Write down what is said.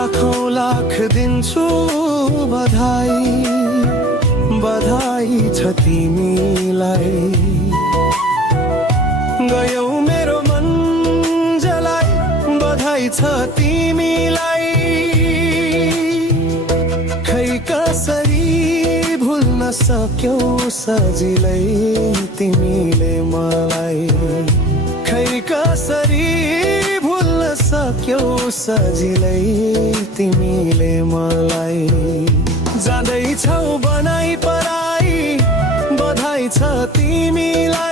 लाखौं लाख दिन्छु बधाई बधाई छ तिमीलाई। गयौ मेरो मन जलाई बधाई छ तिमीलाई। खै कसरी भुल्न सक्यौ सजिलै तिमीले मलाई। खै कसरी भुल्न सक्यौ सजिलै तिमीले मलाई। जाँदैछौ बनाई पराई बधाई छ तिमीलाई।